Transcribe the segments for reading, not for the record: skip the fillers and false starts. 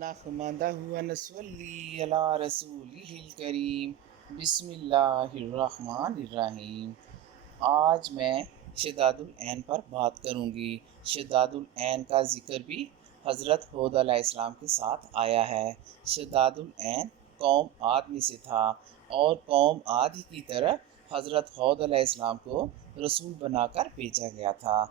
نحمدہ و نصلی علی رسولہ الکریم بسم اللہ الرحمن الرحیم۔ آج میں شداد العین پر بات کروں گی۔ شداد العین کا ذکر بھی حضرت ہود علیہ السلام کے ساتھ آیا ہے۔ شداد العین قوم عاد میں سے تھا اور قوم عاد ہی کی طرف حضرت ہود علیہ السلام کو رسول بنا کر بھیجا گیا تھا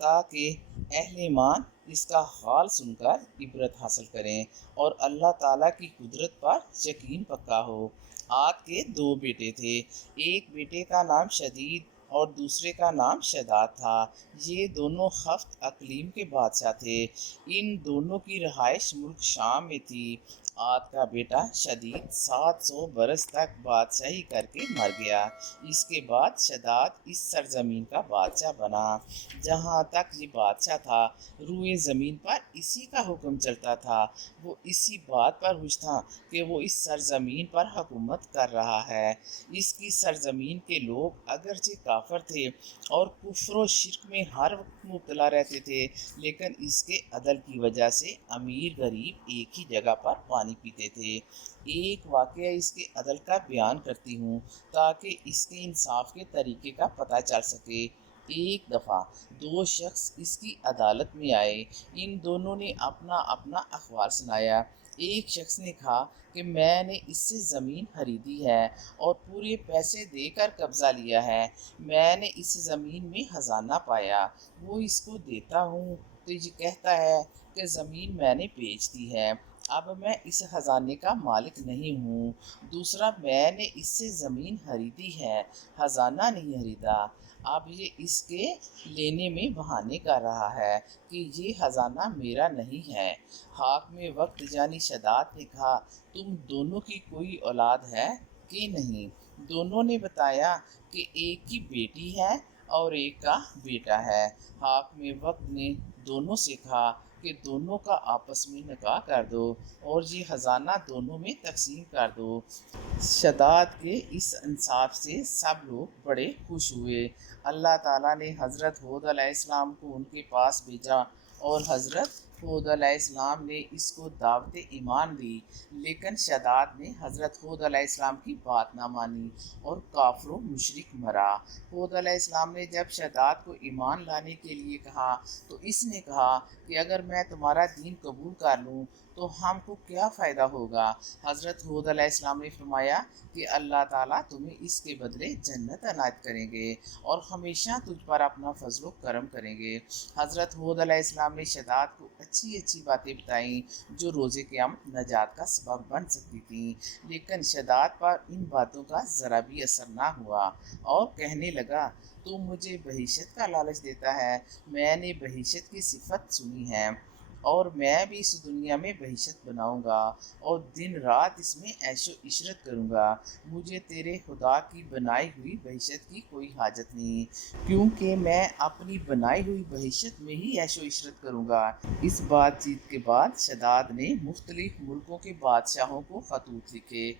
تاکہ اہل ایمان اس کا حال سن کر عبرت حاصل کریں اور اللہ تعالیٰ کی قدرت پر یقین پکا ہو۔ عاد کے دو بیٹے تھے، ایک بیٹے کا نام شدید اور دوسرے کا نام شداد تھا۔ یہ دونوں ہفت اقلیم کے بادشاہ تھے۔ ان دونوں کی رہائش ملک شام میں تھی۔ عاد کا بیٹا شدید 700 برس تک بادشاہی کر کے مر گیا۔ اس کے بعد شداد اس سرزمین کا بادشاہ بنا۔ جہاں تک یہ بادشاہ تھا روئے زمین پر اسی کا حکم چلتا تھا۔ وہ اسی بات پر خوش تھا کہ وہ اس سرزمین پر حکومت کر رہا ہے۔ اس کی سرزمین کے لوگ اگرچہ کافر تھے اور کفر و شرک میں ہر وقت مبتلا رہتے تھے، لیکن اس کے عدل کی وجہ سے امیر غریب ایک ہی جگہ پر پانی پیتے تھے۔ ایک واقعہ اس کے عدل کا بیان کرتی ہوں تاکہ اس کے انصاف کے طریقے کا پتہ چل سکے۔ ایک دفعہ دو شخص اس کی عدالت میں آئے۔ ان دونوں نے اپنا اپنا احوال سنایا۔ ایک شخص نے کہا کہ میں نے اس سے زمین خریدی ہے اور پورے پیسے دے کر قبضہ لیا ہے۔ میں نے اس زمین میں خزانہ پایا، وہ اس کو دیتا ہوں تو یہ کہتا ہے کہ زمین میں نے بیچ دی ہے، اب میں اس خزانے کا مالک نہیں ہوں۔ دوسرا، میں نے اس سے زمین خریدی ہے، خزانہ نہیں خریدا، اب یہ اس کے لینے میں بہانے کر رہا ہے کہ یہ خزانہ میرا نہیں ہے۔ حاکم وقت یعنی شداد نے کہا تم دونوں کی کوئی اولاد ہے کہ نہیں؟ دونوں نے بتایا کہ ایک کی بیٹی ہے اور ایک کا بیٹا ہے۔ حاکم وقت نے دونوں سے کہا کہ دونوں کا آپس میں نکاح کر دو اور یہ خزانہ دونوں میں تقسیم کر دو۔ شداد کے اس انصاف سے سب لوگ بڑے خوش ہوئے۔ اللہ تعالیٰ نے حضرت ہود علیہ السلام کو ان کے پاس بھیجا اور حضرت ہود علیہ السلام نے اس کو دعوت ایمان دی، لیکن شداد نے حضرت ہود علیہ السلام کی بات نہ مانی اور کافر و مشرک مرا۔ ہود علیہ السلام نے جب شداد کو ایمان لانے کے لیے کہا تو اس نے کہا کہ اگر میں تمہارا دین قبول کر لوں تو ہم کو کیا فائدہ ہوگا؟ حضرت ہود علیہ السلام نے فرمایا کہ اللہ تعالیٰ تمہیں اس کے بدلے جنت عنایت کریں گے اور ہمیشہ تجھ پر اپنا فضل و کرم کریں گے۔ حضرت ہود علیہ السلام نے شداد کو اچھی اچھی باتیں بتائیں جو روز قیامت نجات کا سبب بن سکتی تھیں، لیکن شداد پر ان باتوں کا ذرا بھی اثر نہ ہوا اور کہنے لگا تو مجھے بہشت کا لالچ دیتا ہے، میں نے بہشت کی صفت سنی ہے اور میں بھی اس دنیا میں بہشت بناؤں گا اور دن رات اس میں عیش و عشرت کروں گا، مجھے تیرے خدا کی بنائی ہوئی بہشت کی کوئی حاجت نہیں، کیونکہ میں اپنی بنائی ہوئی بہشت میں ہی عیش و عشرت کروں گا۔ اس بات چیت کے بعد شداد نے مختلف ملکوں کے بادشاہوں کو خطوط لکھے۔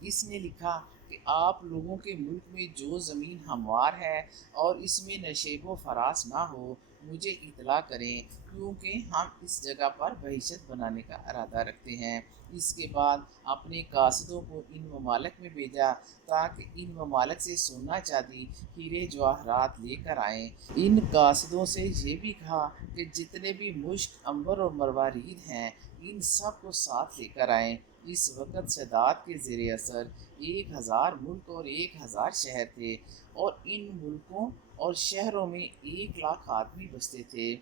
اس نے لکھا کہ آپ لوگوں کے ملک میں جو زمین ہموار ہے اور اس میں نشیب و فراز نہ ہو مجھے اطلاع کریں، کیونکہ ہم اس جگہ پر بہشت بنانے کا ارادہ رکھتے ہیں۔ اس کے بعد اپنے قاصدوں کو ان ممالک میں بھیجا تاکہ ان ممالک سے سونا چاندی ہیرے جواہرات لے کر آئیں۔ ان قاصدوں سے یہ بھی کہا کہ جتنے بھی مشک، عنبر اور مروارید ہیں ان سب کو ساتھ لے کر آئیں۔ اس وقت شداد کے زیر اثر 1000 ملک اور 1000 شہر تھے اور ان ملکوں اور شہروں میں 1,00,000 آدمی بستے تھے۔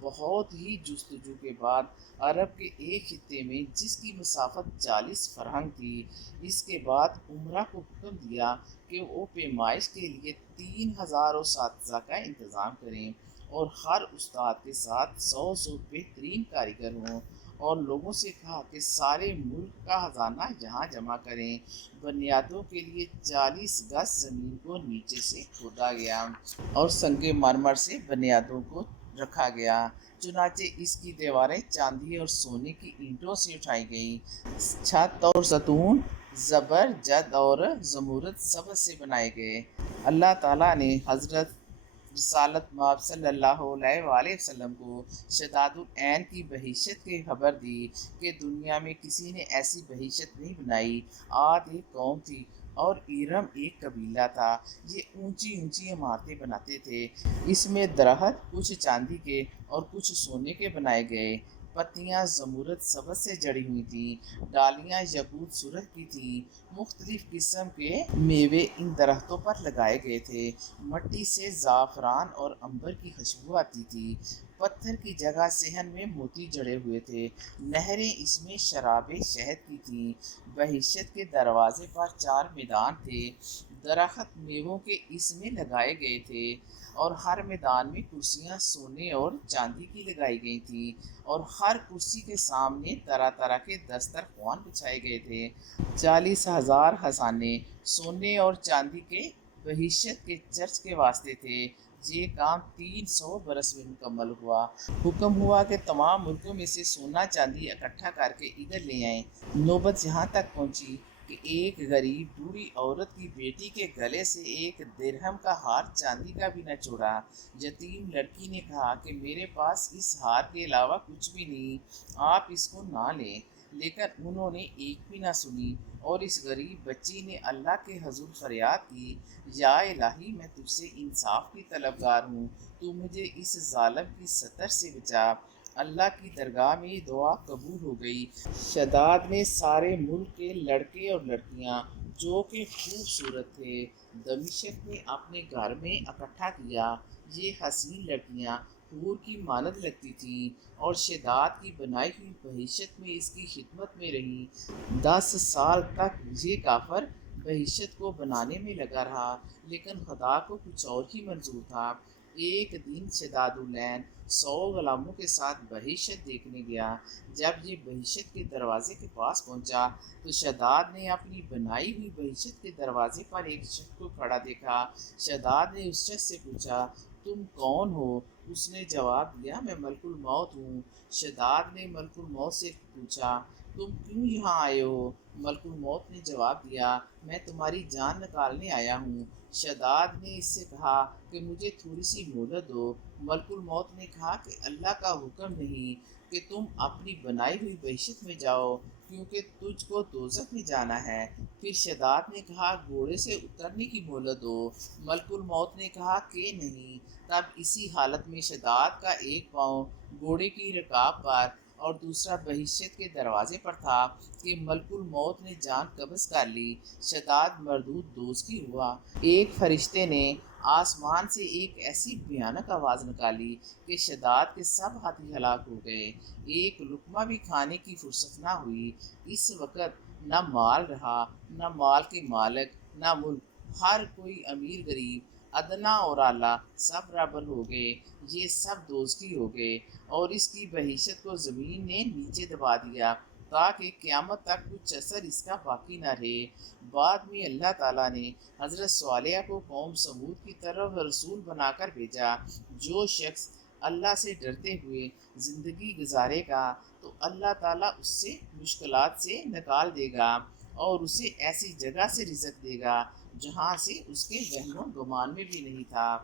بہت ہی جستجو کے بعد عرب کے ایک خطے میں جس کی مسافت 40 فرسنگ تھی، اس کے بعد عمرہ کو حکم دیا کہ وہ پیمائش کے لیے 3000 اساتذہ کا انتظام کریں اور ہر استاد کے ساتھ 100 بہترین کاریگر ہوں، اور لوگوں سے کہا کہ سارے ملک کا خزانہ یہاں جمع کریں۔ بنیادوں کے لیے 40 گز زمین کو نیچے سے کھودا گیا اور سنگ مرمر سے بنیادوں کو رکھا گیا، چنانچہ اس کی دیواریں چاندی اور سونے کی اینٹوں سے اٹھائی گئیں۔ چھت اور ستون زبر جد اور زمرد سبز سے بنائے گئے۔ اللہ تعالیٰ نے حضرت رسالت مآب صلی اللہ علیہ وآلہ وسلم کو شداد العین کی بہیشت کی خبر دی کہ دنیا میں کسی نے ایسی بہیشت نہیں بنائی۔ عاد ایک قوم تھی اور ارم ایک قبیلہ تھا۔ یہ اونچی اونچی عمارتیں بناتے تھے۔ اس میں درخت کچھ چاندی کے اور کچھ سونے کے بنائے گئے۔ پتیاں زمرد سبز سے جڑی ہوئی تھیں، ڈالیاں یاقوت سرخ کی تھیں۔ مختلف قسم کے میوے ان درختوں پر لگائے گئے تھے۔ مٹی سے زعفران اور عنبر کی خوشبو آتی تھی۔ پتھر کی جگہ صحن میں موتی جڑے ہوئے تھے۔ نہریں اس میں شراب شہد کی تھیں۔ بہشت کے دروازے پر 4 میدان تھے۔ درخت میووں کے اس میں لگائے گئے تھے اور ہر میدان میں کرسیاں سونے اور چاندی کی لگائی گئی تھیں اور ہر کرسی کے سامنے طرح طرح کے دسترخوان بچھائے گئے تھے۔ 40,000 خزانے سونے اور چاندی کے بہشت کے چرچ کے واسطے تھے۔ یہ کام 300 برس میں مکمل ہوا۔ حکم ہوا کہ تمام ملکوں میں سے سونا چاندی اکٹھا کر کے ادھر لے آئیں۔ نوبت یہاں تک پہنچی کہ ایک غریب بوڑھی عورت کی بیٹی کے گلے سے 1 درہم کا ہار چاندی کا بھی نہ چھوڑا۔ یتیم لڑکی نے کہا کہ میرے پاس اس ہار کے علاوہ کچھ بھی نہیں، آپ اس کو نہ لیں، لیکن انہوں نے ایک بھی نہ سنی اور اس غریب بچی نے اللہ کے حضور فریاد کی، یا الہی میں تجھ سے انصاف کی طلبگار ہوں، تو مجھے اس ظالم کی سطر سے بچا۔ اللہ کی درگاہ میں یہ دعا قبول ہو گئی۔ شداد نے سارے ملک کے لڑکے اور لڑکیاں جو کہ خوبصورت تھے دمشق میں اپنے گھر میں اکٹھا کیا۔ یہ حسین لڑکیاں حور کی مانند لگتی تھیں اور شداد کی بنائی ہوئی بہشت میں اس کی خدمت میں رہیں۔ 10 سال تک یہ کافر بہشت کو بنانے میں لگا رہا، لیکن خدا کو کچھ اور ہی منظور تھا۔ ایک دن شداد العین 100 غلاموں کے ساتھ بہشت دیکھنے گیا۔ جب یہ بہشت کے دروازے کے پاس پہنچا تو شداد نے اپنی بنائی ہوئی بہشت کے دروازے پر ایک شخص کو کھڑا دیکھا۔ شداد نے اس شخص سے پوچھا، تم کون ہو؟ اس نے جواب دیا، میں ملک الموت ہوں۔ شداد نے ملک الموت سے پوچھا، تم کیوں یہاں آئے ہو؟ ملک الموت نے جواب دیا، میں تمہاری جان نکالنے آیا ہوں۔ شداد نے اس سے کہا کہ مجھے تھوڑی سی مہلت دو۔ ملک الموت نے کہا کہ اللہ کا حکم نہیں کہ تم اپنی بنائی ہوئی بہشت میں جاؤ، کیونکہ تجھ کو دوزخ میں جانا ہے۔ پھر شداد نے کہا، گھوڑے سے اترنے کی مہلت دو۔ ملک الموت نے کہا کہ نہیں۔ تب اسی حالت میں شداد کا ایک پاؤں گھوڑے کی رکاب پر اور دوسرا بہشت کے دروازے پر تھا کہ ملک الموت نے جان قبض کر لی۔ شداد مردود دوزخی ہوا۔ ایک فرشتے نے آسمان سے ایک ایسی بھیانک آواز نکالی کہ شداد کے سب ہاتھی ہلاک ہو گئے۔ ایک لقمہ بھی کھانے کی فرصت نہ ہوئی۔ اس وقت نہ مال رہا، نہ مال کے مالک، نہ ملک۔ ہر کوئی امیر غریب، ادنا اور اعلیٰ سب برابر ہو گئے۔ یہ سب دوزخی ہو گئے اور اس کی بہشت کو زمین نے نیچے دبا دیا تاکہ قیامت تک کچھ اثر اس کا باقی نہ رہے۔ بعد میں اللہ تعالیٰ نے حضرت صالح کو قوم سمود کی طرف رسول بنا کر بھیجا۔ جو شخص اللہ سے ڈرتے ہوئے زندگی گزارے گا تو اللہ تعالیٰ اس سے مشکلات سے نکال دے گا اور اسے ایسی جگہ سے رزق دے گا جہاں سے اس کے وہم و گمان میں بھی نہیں تھا۔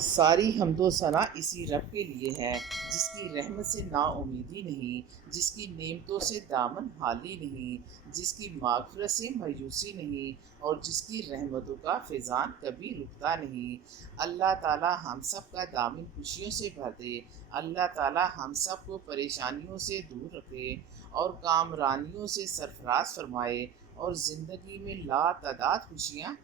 ساری حمد و ثنا اسی رب کے لیے ہے جس کی رحمت سے نا امیدی نہیں، جس کی نعمتوں سے دامن خالی نہیں، جس کی مغفرت سے مایوسی نہیں اور جس کی رحمتوں کا فیضان کبھی رکتا نہیں۔ اللہ تعالی ہم سب کا دامن خوشیوں سے بھر دے۔ اللہ تعالی ہم سب کو پریشانیوں سے دور رکھے اور کامرانیوں سے سرفراز فرمائے اور زندگی میں لا تعداد خوشیاں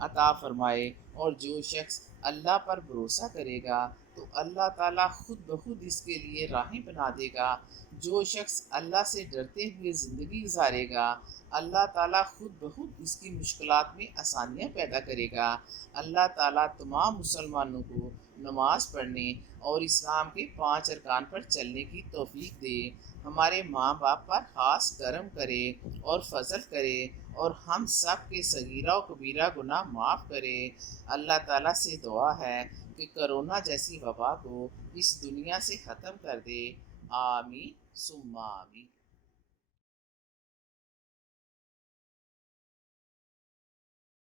عطا فرمائے۔ اور جو شخص اللہ پر بھروسہ کرے گا تو اللہ تعالیٰ خود بخود اس کے لیے راہیں بنا دے گا۔ جو شخص اللہ سے ڈرتے ہوئے زندگی گزارے گا اللہ تعالیٰ خود بخود اس کی مشکلات میں آسانیاں پیدا کرے گا۔ اللہ تعالیٰ تمام مسلمانوں کو نماز پڑھنے اور اسلام کے 5 ارکان پر چلنے کی توفیق دے۔ ہمارے ماں باپ پر خاص کرم کرے اور فضل کرے اور ہم سب کے صغیرہ و کبیرہ گناہ معاف کرے۔ اللہ تعالیٰ سے دعا ہے کہ کرونا جیسی وبا کو اس دنیا سے ختم کر دے۔ آمین ثم آمین۔